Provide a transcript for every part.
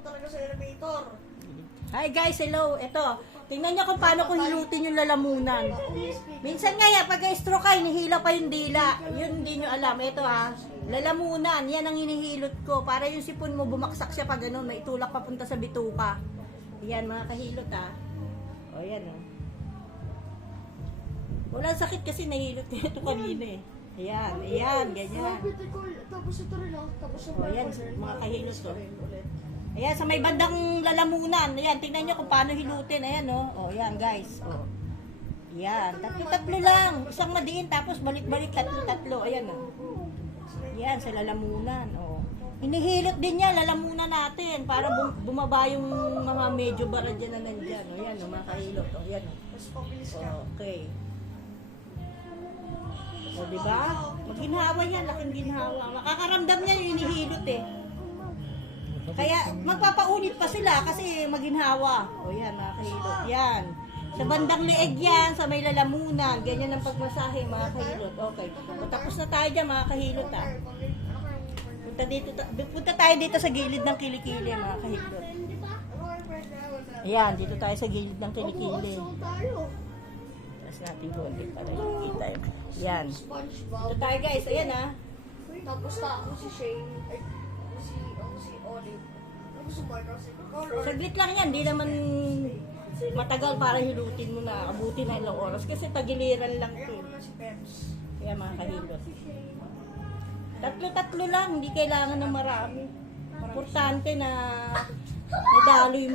Talaga sa elevator. Hi guys, hello. Ito, tingnan niyo kung paano ko hilutin yung lalamunan. Minsan nga yan, pag stroke ka, hinihila pa yung dila. Yun hindi nyo alam. Ito lalamunan. Yan ang hinihilot ko. Para yung sipon mo, bumaksak siya pag ano, may itulak papunta sa bituka. Yan mga kahilot O yan Walang sakit kasi nahilot ko ito kanina eh. Ayan, ganyan. Tapos ito rin tapos yan, mga kahilot to. Ayan, sa may bandang lalamunan. Ayan, tingnan nyo kung paano hilutin. Ayan, yan, guys. Ayan, tatlo lang. Isang madiin, tapos balik-balik, tatlo. Ayan, Ayan, sa lalamunan. Hinihilot din yan, lalamunan natin. Para bumaba yung mga medyo bara dyan na nandyan. Ayan, mga kahilot. Ayan, okay. Diba? Maginhawa yan, laking ginhawa. Makakaramdam niya yung hinihilot eh. Kaya magpapaunit pa sila kasi maginhawa. Yan mga kahilot. Yan. Sa bandang leeg yan, sa may lalamunan. Ganyan ang pagmasahe mga kahilot. Okay. Tapos na tayo dyan mga kahilot Punta tayo dito sa gilid ng kilikili mga kahilot. Ayan, dito tayo sa gilid ng kilikili. Tapos natin konti para makita yun. Yan. Dito tayo guys. Ayan Tapos ako si Shane. Si Olive. Saglit lang yan, di naman matagal para hilutin mo na, abutin na ilang oras kasi tagiliran lang ito. Kaya mga kahilot. Tatlo lang, hindi kailangan ng marami. Importante na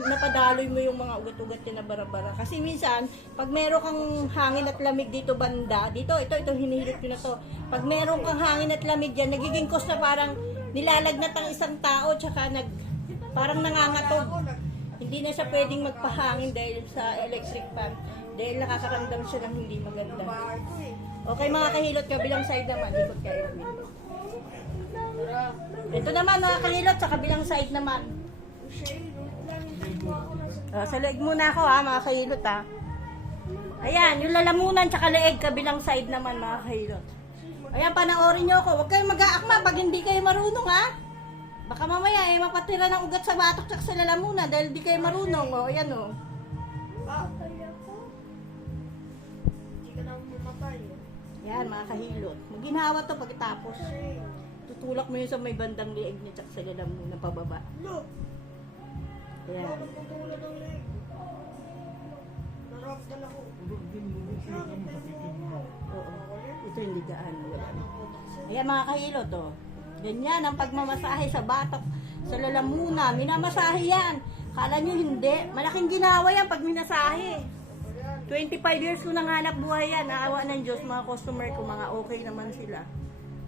napadaloy mo yung mga ugat-ugat na bara-bara. Kasi minsan, pag meron kang hangin at lamig dito banda, ito hinihilot ko na to. Pag meron kang hangin at lamig dyan, nagiging cause na parang nilalagnat ang isang tao tsaka parang nangangatog. Hindi na siya pwedeng magpahangin dahil sa electric fan. Dahil nakakaramdam siya ng hindi maganda. Okay mga kahilot, kabilang side naman. Ikot kayo. Ito naman mga kahilot, sa kabilang side naman. Sa leeg muna ako mga kahilot Ayan, yung lalamunan tsaka leeg, kabilang side naman mga kahilot. Ayan, panoorin nyo ako. Huwag kayong mag-aakma pag hindi kayo marunong Baka mamaya mapatira ng ugat sa batok at sa lalamunan dahil di kayo marunong. Ayan Hindi ka na mamatay. Yan mga kahilot. Maginhawa to pagkatapos. Tutulak mo yun sa may bandang lieg niya at sa lalamunan pababa. Ayan. Narafdan ako. Oo. Ito hindi gaano. Ayan mga kahilot Ganyan ang pagmamasahe sa batok, sa lalamunan. Minamasahe yan. Kala nyo hindi. Malaking ginawa yan pag minasahe. 25 years ko nang hanap buhay yan. Naawa ng Diyos, mga customer ko, mga okay naman sila.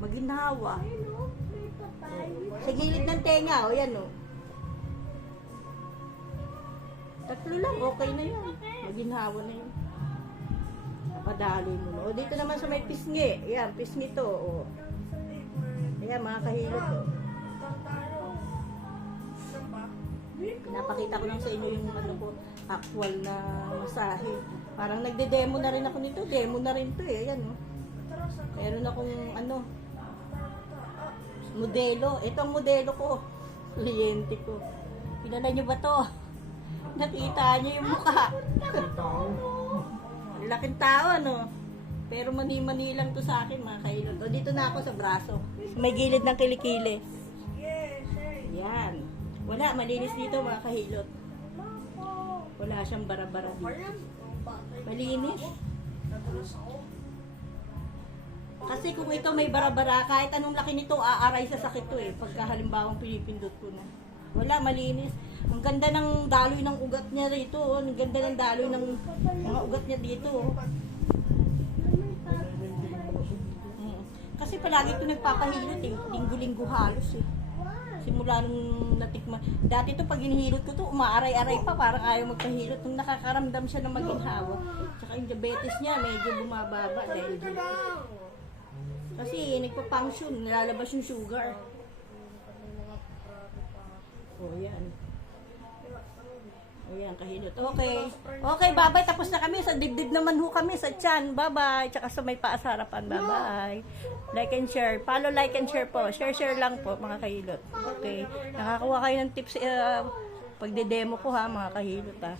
Maginhawa. Sa gilid ng tenga, yan Tatlo lang, okay na yun. Maginhawa na yun. Napadaloy mo. Dito naman sa may pisngi. Ayan, pisngi to. Ayan, mga kahilot Pinapakita ko lang sa inyo yung actual na masahe. Parang nagde-demo na rin ako nito. Demo na rin to Ayan Meron akong modelo. Ito ang modelo ko. Kliyente ko. Pinala nyo ba to? Nakita nyo yung mukha. Laking tao Pero mani-mani lang to sa akin mga kahilot. Dito na ako sa braso. May gilid ng kilikili. Yan. Wala, malinis dito mga kahilot. Wala siyang bara-bara dito. Malinis. Kasi kung ito may bara-bara, kahit anong laki nito, aaray sa sakit to Pagka halimbawang pinipindot ko na. Wala, malinis. Ang ganda ng daloy ng ugat niya rito. Ang ganda ng daloy ng mga ugat niya dito. Kasi palagi ito nagpapahilot Linggo-linggo halos Simula nung natikman. Dati ito pag hinihilot ko to, umaaray-aray pa. Parang ayaw magpahilot. Nung nakakaramdam siya ng maginhawa. Tsaka yung diabetes niya, medyo bumababa dahil dito. Kasi nagpa-function, nalalabas yung sugar. Yan. Ayan, kahilot. Okay. Okay, bye-bye. Tapos na kami. Sa dibdib naman ho kami. Sa tiyan. Bye-bye. Tsaka sa may paa sa harapan. Bye-bye. Like and share. Follow, like and share po. Share lang po, mga kahilot. Okay. Nakakuha kayo ng tips pagde-demo ko ha, mga kahilot ha.